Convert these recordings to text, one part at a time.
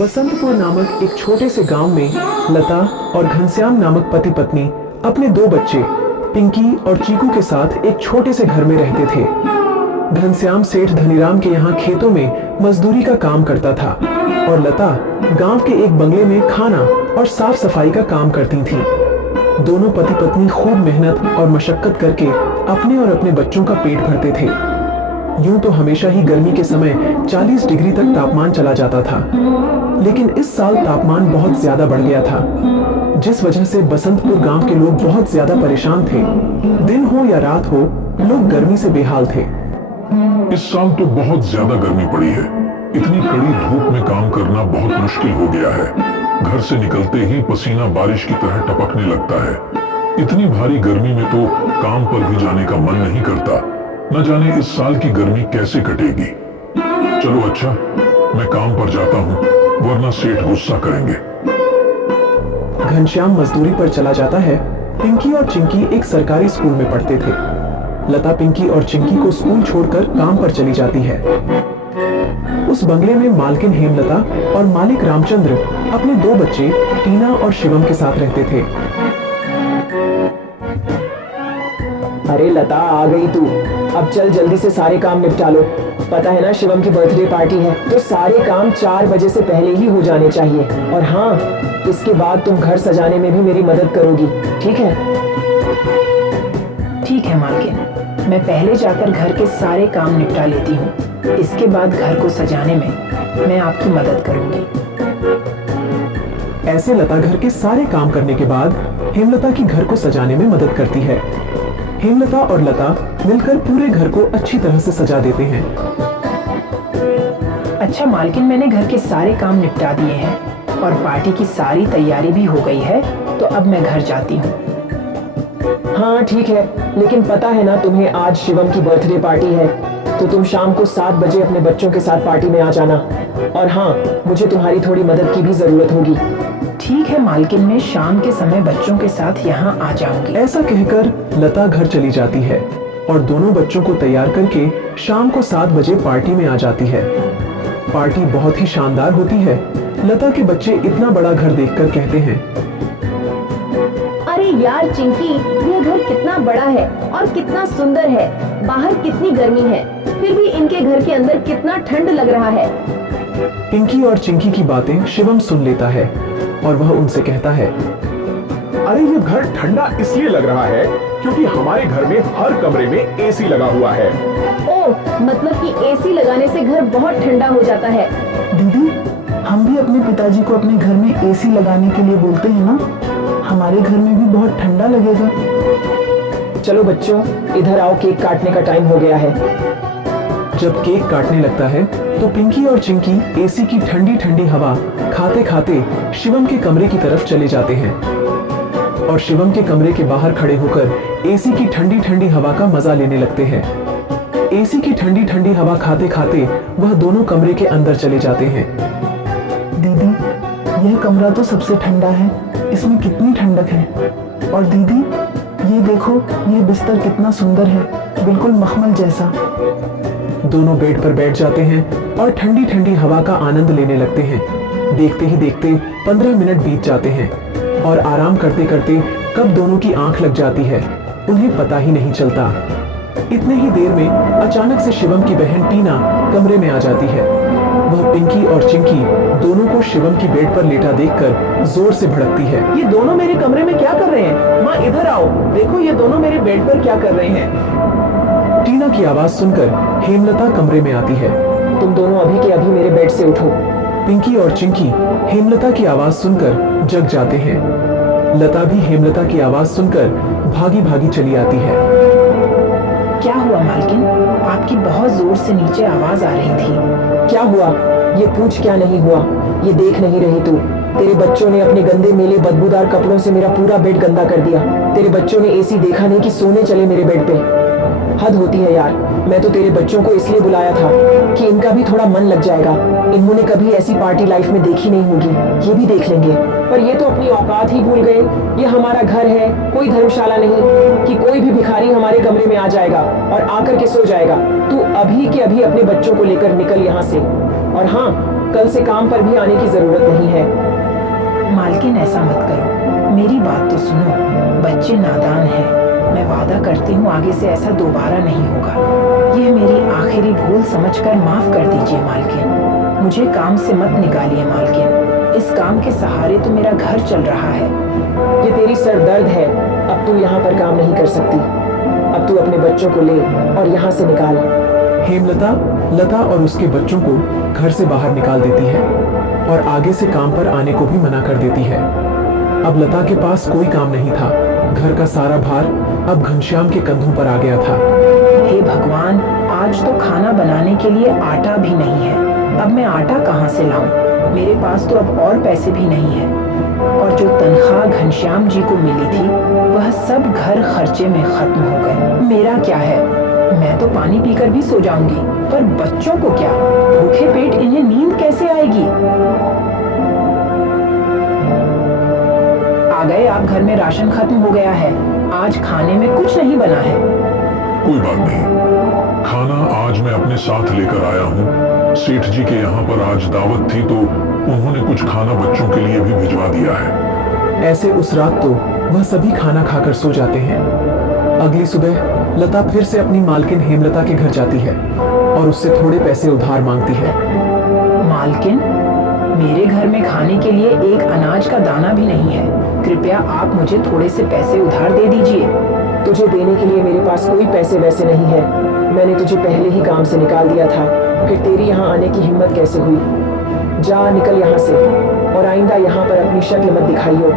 बसंतपुर नामक एक छोटे से गांव में लता और घनश्याम नामक पति पत्नी अपने दो बच्चे पिंकी और चीकू के साथ एक छोटे से घर में रहते थे। घनश्याम सेठ धनीराम के यहाँ खेतों में मजदूरी का काम करता था और लता गांव के एक बंगले में खाना और साफ सफाई का काम करती थी। दोनों पति पत्नी खूब मेहनत और मशक्कत करके अपने और अपने बच्चों का पेट भरते थे। यूं तो हमेशा ही गर्मी के समय 40 डिग्री तक तापमान चला जाता था, लेकिन इस साल तापमान बहुत ज्यादा बढ़ गया था, जिस वजह से बसंतपुर गांव के लोग बहुत ज्यादा परेशान थे। दिन हो या रात हो, लोग गर्मी से बेहाल थे। इस साल तो बहुत ज्यादा गर्मी पड़ी है। इतनी कड़ी धूप में काम करना बहुत मुश्किल हो गया है। घर से निकलते ही पसीना बारिश की तरह टपकने लगता है। इतनी भारी गर्मी में तो काम पर भी जाने का मन नहीं करता। न जाने इस साल की गर्मी कैसे कटेगी। चलो अच्छा, मैं काम पर जाता हूँ, वरना सेठ गुस्सा करेंगे। घनश्याम मजदूरी पर चला जाता है। पिंकी और चिंकी एक सरकारी स्कूल में पढ़ते थे। लता पिंकी और चिंकी को स्कूल छोड़कर काम पर चली जाती है। उस बंगले में मालकिन हेमलता और मालिक रामचंद्र अपने दो बच्चे टीना और शिवम के साथ रहते थे। अरे लता, आ गई तू। अब चल जल्दी से सारे काम निपटा लो। पता है ना, शिवम की बर्थडे पार्टी है, तो सारे काम 4 बजे से पहले ही हो जाने चाहिए। और हाँ, इसके बाद तुम घर सजाने में भी मेरी मदद करोगी, ठीक है? ठीक है मालकिन, मैं पहले जाकर घर के सारे काम निपटा लेती हूँ। इसके बाद घर को सजाने में मैं आपकी मदद करूंगी। ऐसे लता घर के सारे काम करने के बाद हेमलता की घर को सजाने में मदद करती है। हेमलता और लता मिलकर पूरे घर को अच्छी तरह से सजा देते हैं। अच्छा मालकिन, मैंने घर के सारे काम निपटा दिए हैं और पार्टी की सारी तैयारी भी हो गई है, तो अब मैं घर जाती हूँ। हाँ ठीक है, लेकिन पता है ना तुम्हें, आज शिवम की बर्थडे पार्टी है, तो तुम शाम को 7 बजे अपने बच्चों के साथ पार्टी में आ जाना। और हाँ, मुझे तुम्हारी थोड़ी मदद की भी जरूरत होगी। ठीक है मालकिन, मैं शाम के समय बच्चों के साथ यहाँ आ जाऊंगी। ऐसा कहकर लता घर चली जाती है और दोनों बच्चों को तैयार करके शाम को 7 बजे पार्टी में आ जाती है। पार्टी बहुत ही शानदार होती है। लता के बच्चे इतना बड़ा घर देखकर कहते हैं, अरे यार चिंकी, यह घर कितना बड़ा है और कितना सुंदर है। बाहर कितनी गर्मी है, फिर भी इनके घर के अंदर कितना ठंड लग रहा है। पिंकी और चिंकी की बातें शिवम सुन लेता है और वह उनसे कहता है, अरे ये घर ठंडा इसलिए लग रहा है क्योंकि हमारे घर में हर कमरे में एसी लगा हुआ है। ओह, मतलब कि एसी लगाने से घर बहुत ठंडा हो जाता है। दीदी, हम भी अपने पिताजी को अपने घर में एसी लगाने के लिए बोलते हैं ना, हमारे घर में भी बहुत ठंडा लगेगा। चलो बच्चों, इधर आओ, केक काटने का टाइम हो गया है। जब केक काटने लगता है तो पिंकी और चिंकी एसी की ठंडी ठंडी हवा खाते खाते शिवम के कमरे की तरफ चले जाते हैं और शिवम के कमरे के बाहर खड़े होकर एसी की ठंडी ठंडी हवा का मजा लेने लगते हैं। एसी की ठंडी ठंडी हवा खाते खाते वह दोनों कमरे के अंदर चले जाते हैं। दीदी, यह कमरा तो सबसे ठंडा है, इसमें कितनी ठंडक है। और दीदी, ये देखो, ये बिस्तर कितना सुंदर है, बिल्कुल मखमल जैसा। दोनों बेड पर बैठ जाते हैं और ठंडी ठंडी हवा का आनंद लेने लगते हैं। देखते ही देखते 15 मिनट बीत जाते हैं और आराम करते करते कब दोनों की आंख लग जाती है, उन्हें पता ही नहीं चलता। इतने ही देर में अचानक से शिवम की बहन टीना कमरे में आ जाती है। वह पिंकी और चिंकी दोनों को शिवम की बेड पर लेटा देखकर जोर से भड़कती है। ये दोनों मेरे कमरे में क्या कर रहे हैं? माँ इधर आओ, देखो ये दोनों मेरे बेड पर क्या कर रहे हैं। टीना की आवाज सुनकर हेमलता कमरे में आती है। तुम दोनों अभी के अभी मेरे बेड से उठो। पिंकी और चिंकी हेमलता की आवाज सुनकर जग जाते हैं। लता भी हेमलता की आवाज सुनकर भागी भागी चली आती है। क्या हुआ मालकिन, आपकी बहुत जोर से नीचे आवाज आ रही थी। क्या हुआ? ये पूछ क्या नहीं हुआ? ये देख नहीं रही तू? तेरे बच्चों ने अपने गंदे मेले बदबूदार कपड़ों से मेरा पूरा बेड गंदा कर दिया। तेरे बच्चों ने एसी देखा नहीं कि सोने चले मेरे बेड पे। हद होती है यार। मैं तो तेरे बच्चों को इसलिए बुलाया था कि इनका भी थोड़ा मन लग जाएगा। इन्होंने कभी ऐसी पार्टी लाइफ में देखी नहीं होगी, ये भी देख लेंगे। पर ये तो अपनी औकात ही भूल गए। ये हमारा घर है, कोई धर्मशाला नहीं कि कोई भी भिखारी हमारे कमरे में आ जाएगा और आकर के सो जाएगा। तू अभी के अभी अपने बच्चों को लेकर निकल यहाँ से। और हाँ, कल से काम पर भी आने की जरूरत नहीं है। मालकिन ऐसा मत करो, मेरी बात तो सुनो। बच्चे नादान हैं। मैं वादा करती हूँ आगे से ऐसा दोबारा नहीं होगा। यह मेरी आखिरी भूल समझकर माफ कर दीजिए मालकिन। मुझे काम से मत निकालिए मालकिन। इस काम के सहारे तो मेरा घर चल रहा है। ये तेरी सर दर्द है। अब तू यहाँ पर काम नहीं कर सकती। अब तू अपने बच्चों को ले और यहाँ से निकाल। हेमलता लता और उसके बच्चों को घर से बाहर निकाल देती है और आगे से काम पर आने को भी मना कर देती है। अब लता के पास कोई काम नहीं था। घर का सारा भार अब घनश्याम के कंधों पर आ गया था। हे भगवान, आज तो खाना बनाने के लिए आटा भी नहीं है। अब मैं आटा कहाँ से लाऊं? मेरे पास तो अब और पैसे भी नहीं है। और जो तनख्वाह घनश्याम जी को मिली थी वह सब घर खर्चे में खत्म हो गए। मेरा क्या है? मैं तो पानी पीकर भी सो जाऊंगी, पर बच्चों को क्या? भूखे पेट इन्हें नींद कैसे आएगी? आ गए आप। घर में राशन खत्म हो गया है। आज खाने में कुछ नहीं बना है। कोई बात नहीं, खाना आज मैं अपने साथ लेकर आया हूँ। सेठ जी के यहाँ पर आज दावत थी तो उन्होंने कुछ खाना बच्चों के लिए भी भिजवा दिया है। ऐसे उस रात तो वह सभी खाना खाकर सो जाते हैं। अगली सुबह लता फिर से अपनी मालकिन हेमलता के घर जाती है और उससे थोड़े पैसे उधार मांगती है। मालकिन, मेरे घर में खाने के लिए एक अनाज का दाना भी नहीं है। कृपया आप मुझे थोड़े से पैसे उधार दे दीजिए। तुझे देने के लिए मेरे पास कोई पैसे वैसे नहीं है। मैंने तुझे पहले ही काम से निकाल दिया था, फिर तेरी यहाँ आने की हिम्मत कैसे हुई? जा निकल यहाँ से और आइंदा यहाँ पर अपनी शक्ल मत दिखाइयो।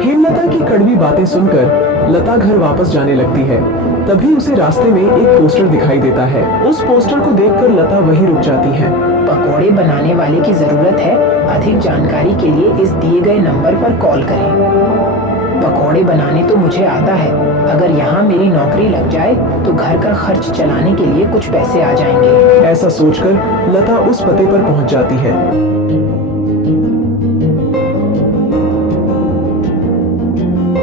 हेमलता की कड़वी बातें सुनकर लता घर वापस जाने लगती है। तभी उसे रास्ते में एक पोस्टर दिखाई देता है। उस पोस्टर को देखकर लता वहीं रुक जाती है। पकोड़े बनाने वाले की जरूरत है। अधिक जानकारी के लिए इस दिए गए नंबर पर कॉल करें। पकोड़े बनाने तो मुझे आता है। अगर यहाँ मेरी नौकरी लग जाए तो घर का खर्च चलाने के लिए कुछ पैसे आ जाएंगे। ऐसा सोचकर लता उस पते पर पहुंच जाती है।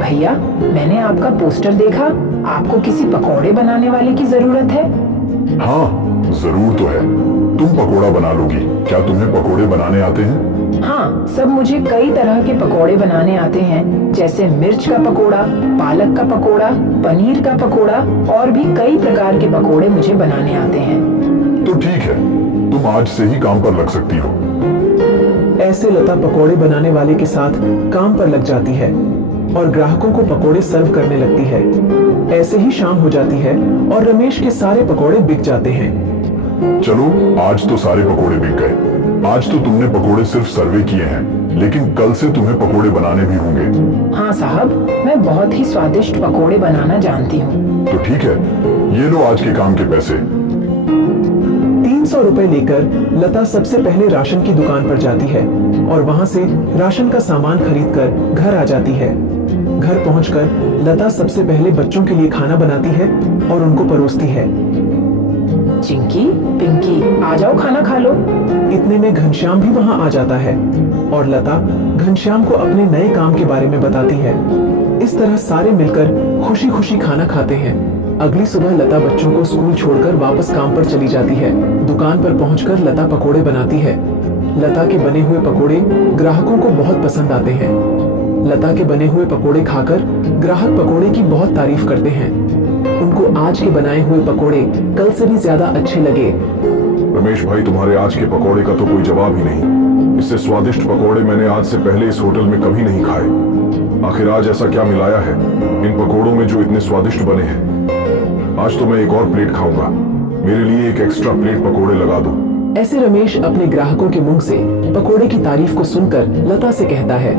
भैया, मैंने आपका पोस्टर देखा। आपको किसी पकोड़े बनाने वाले की जरूरत है? हाँ, जरूर तो है। तुम पकोड़ा बना लोगी। क्या तुम्हें पकोड़े बनाने आते हैं? हाँ, सब मुझे कई तरह के पकोड़े बनाने आते हैं, जैसे मिर्च का पकोड़ा, पालक का पकोड़ा, पनीर का पकोड़ा और भी कई प्रकार के पकोड़े मुझे बनाने आते हैं। तो ठीक है, तुम आज से ही काम पर लग सकती हो। ऐसे लता पकोड़े बनाने वाले के साथ काम पर लग जाती है और ग्राहकों को पकोड़े सर्व करने लगती है। ऐसे ही शाम हो जाती है और रमेश के सारे पकोड़े बिक जाते हैं। चलो, आज तो सारे पकोड़े बिक गए। आज तो तुमने पकोड़े सिर्फ सर्वे किए हैं, लेकिन कल से तुम्हें पकोड़े बनाने भी होंगे। हाँ साहब, मैं बहुत ही स्वादिष्ट पकोड़े बनाना जानती हूँ। तो ठीक है, ये लो आज के काम के पैसे। 300 रुपए लेकर लता सबसे पहले राशन की दुकान पर जाती है और वहां से राशन का सामान खरीदकर घर आ जाती है। घर पहुंचकर लता सबसे पहले बच्चों के लिए खाना बनाती है और उनको परोसती है। चिंकी, पिंकी, आ जाओ, खाना खा लो। इतने में घनश्याम भी वहां आ जाता है और लता घनश्याम को अपने नए काम के बारे में बताती है। इस तरह सारे मिलकर खुशी खुशी खाना खाते हैं। अगली सुबह लता बच्चों को स्कूल छोड़कर वापस काम पर चली जाती है। दुकान पर पहुंचकर लता पकोड़े बनाती है। लता के बने हुए पकोड़े ग्राहकों को बहुत पसंद आते हैं। लता के बने हुए पकोड़े खाकर ग्राहक पकोड़े की बहुत तारीफ करते हैं। उनको आज के बनाए हुए पकोड़े कल से भी ज्यादा अच्छे लगे। रमेश भाई, तुम्हारे आज के पकोड़े का तो कोई जवाब ही नहीं। इससे स्वादिष्ट पकोड़े मैंने आज से पहले इस होटल में कभी नहीं खाए। आखिर आज ऐसा क्या मिलाया है इन पकोड़ों में जो इतने स्वादिष्ट बने हैं? आज तो मैं एक और प्लेट खाऊंगा। मेरे लिए एक एक्स्ट्रा प्लेट पकोड़े लगा दो। ऐसे रमेश अपने ग्राहकों के मुंह से पकोड़े की तारीफ को सुनकर लता से कहता है,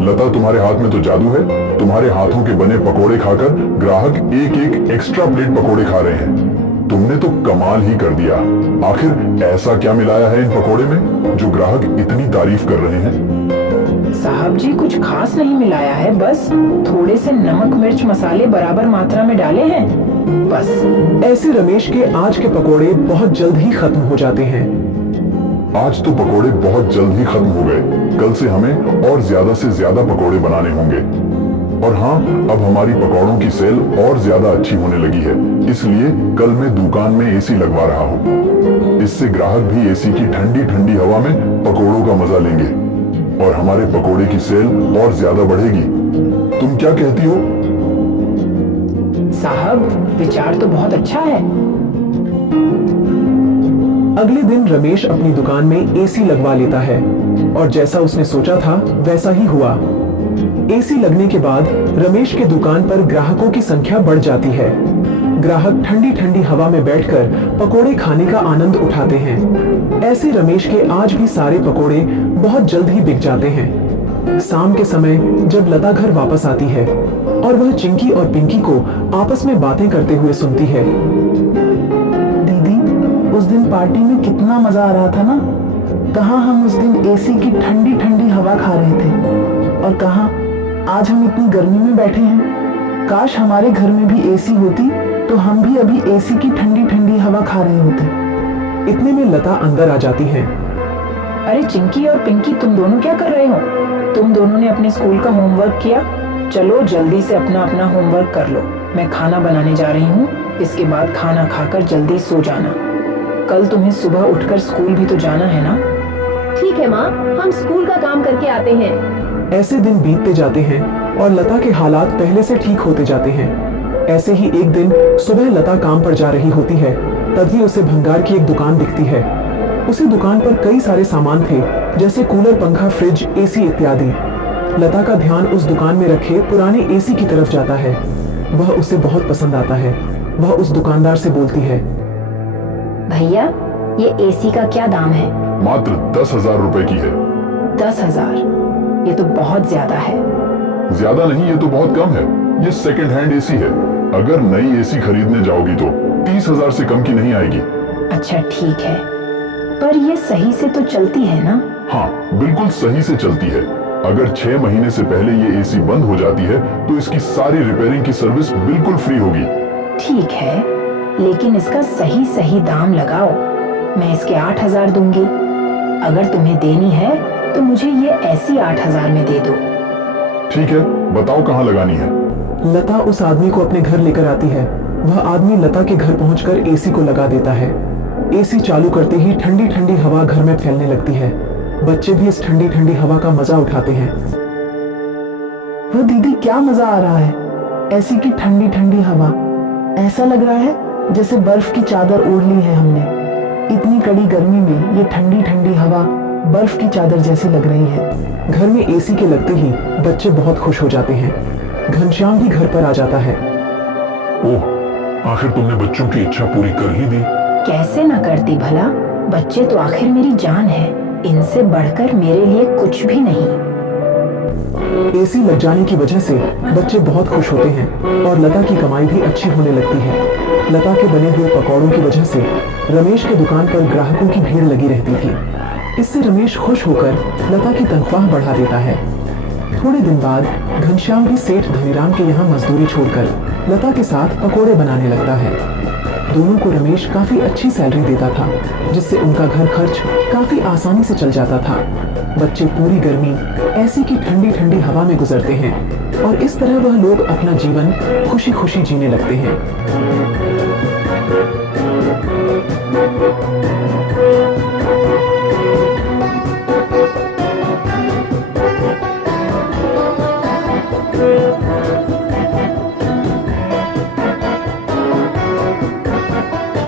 लता, तुम्हारे हाथ में तो जादू है। तुम्हारे हाथों के बने पकोड़े खाकर ग्राहक एक एक एक्स्ट्रा प्लेट पकोड़े खा रहे हैं। तुमने तो कमाल ही कर दिया। आखिर ऐसा क्या मिलाया है इन पकोड़े में जो ग्राहक इतनी तारीफ कर रहे हैं? साहब जी, कुछ खास नहीं मिलाया है, बस थोड़े से नमक मिर्च मसाले बराबर मात्रा में डाले हैं, बस। ऐसे रमेश के आज के पकोड़े बहुत जल्द ही खत्म हो जाते हैं। आज तो पकोड़े बहुत जल्द ही खत्म हो गए। कल से हमें और ज्यादा से ज्यादा पकोड़े बनाने होंगे। और हाँ, अब हमारी पकौड़ों की सेल और ज्यादा अच्छी होने लगी है, इसलिए कल मैं दुकान में एसी लगवा रहा हूँ। इससे ग्राहक भी एसी की ठंडी ठंडी हवा में पकोड़ों का मजा लेंगे और हमारे पकोड़े की सेल और ज्यादा बढ़ेगी। तुम क्या कहती हो? साहब, विचार तो बहुत अच्छा है। अगले दिन रमेश अपनी दुकान में एसी लगवा लेता है और जैसा उसने सोचा था वैसा ही हुआ। एसी लगने के बाद रमेश के दुकान पर ग्राहकों की संख्या बढ़ जाती है। ग्राहक ठंडी ठंडी हवा में बैठकर पकोड़े खाने का आनंद उठाते हैं। ऐसे रमेश के आज भी सारे पकोड़े बहुत जल्द ही बिक जाते हैं। शाम के समय जब लता घर वापस आती है और वह चिंकी और पिंकी को आपस में बातें करते हुए सुनती है। दीदी, उस दिन पार्टी में कितना मजा आ रहा था ना। कहाँ हम उस दिन एसी की ठंडी ठंडी हवा खा रहे थे और कहाँ आज हम इतनी गर्मी में बैठे हैं। काश हमारे घर में भी एसी होती तो हम भी अभी एसी की ठंडी ठंडी हवा खा रहे होते। इतने में लता अंदर आ जाती है। अरे चिंकी और पिंकी, तुम दोनों क्या कर रहे हो? तुम दोनों ने अपने स्कूल का होमवर्क किया? चलो जल्दी से अपना अपना होमवर्क कर लो। मैं खाना बनाने जा रही हूँ। इसके बाद खाना खाकर जल्दी सो जाना। कल तुम्हें सुबह उठकर स्कूल भी तो जाना है ना। ठीक है माँ, हम स्कूल का काम करके आते हैं। ऐसे दिन बीतते जाते हैं और लता के हालात पहले से ठीक होते जाते हैं। ऐसे ही एक दिन सुबह लता काम पर जा रही होती है, तभी उसे भंगार की एक दुकान दिखती है। उसे दुकान पर कई सारे सामान थे, जैसे कूलर, पंखा, फ्रिज, एसी इत्यादि। लता का ध्यान उस दुकान में रखे पुराने एसी की तरफ जाता है। वह उसे बहुत पसंद आता है। वह उस दुकानदार से बोलती है, भैया, ये एसी का क्या दाम है? मात्र 10,000 रुपए की है। 10,000? ये तो बहुत ज्यादा है। ज्यादा नहीं, ये तो बहुत कम है। ये सेकंड हैंड एसी है। अगर नई एसी खरीदने जाओगी तो 30,000 से कम की नहीं आएगी। अच्छा ठीक है, पर ये सही से तो चलती है ना? हाँ, बिल्कुल सही से चलती है। अगर 6 महीने से पहले ये एसी बंद हो जाती है तो इसकी सारी रिपेयरिंग की सर्विस बिल्कुल फ्री होगी। ठीक है, लेकिन इसका सही सही दाम लगाओ। मैं इसके 8,000 दूंगी। अगर तुम्हें देनी है तो मुझे ये ऐसी 8,000 में दे दो। ठीक है, बताओ कहाँ लगानी है। लता उस आदमी को अपने घर लेकर आती है। वह आदमी लता के घर पहुंचकर एसी को लगा देता है। एसी चालू करते ही ठंडी ठंडी हवा घर में फैलने लगती है। बच्चे भी इस ठंडी ठंडी हवा का मजा उठाते हैं। वह दीदी, क्या मजा आ रहा है। ऐसी की ठंडी ठंडी हवा, ऐसा लग रहा है जैसे बर्फ की चादर ओढ़ ली है हमने। इतनी कड़ी गर्मी में ये ठंडी ठंडी हवा बर्फ की चादर जैसी लग रही है। घर में एसी के लगते ही बच्चे बहुत खुश हो जाते हैं। घनश्याम भी घर पर आ जाता है। ओह, आखिर तुमने बच्चों की इच्छा पूरी कर ही दी। कैसे न करती भला। बच्चे तो आखिर मेरी जान है। इनसे बढ़कर मेरे लिए कुछ भी नहीं। एसी लग जाने की वजह से बच्चे बहुत खुश होते हैं और लता की कमाई भी अच्छी होने लगती है। लता के बने हुए पकौड़ों की वजह से रमेश के दुकान पर ग्राहकों की भीड़ लगी रहती थी। इससे रमेश खुश होकर लता की तनख्वाह बढ़ा देता है। थोड़े दिन बाद घनश्याम भी सेठ धनीराम के यहाँ मजदूरी छोड़कर लता के साथ पकोड़े बनाने लगता है। दोनों को रमेश काफी अच्छी सैलरी देता था, जिससे उनका घर खर्च काफी आसानी से चल जाता था। बच्चे पूरी गर्मी ऐसी की ठंडी ठंडी हवा में गुजरते हैं और इस तरह वह लोग अपना जीवन खुशी खुशी जीने लगते हैं।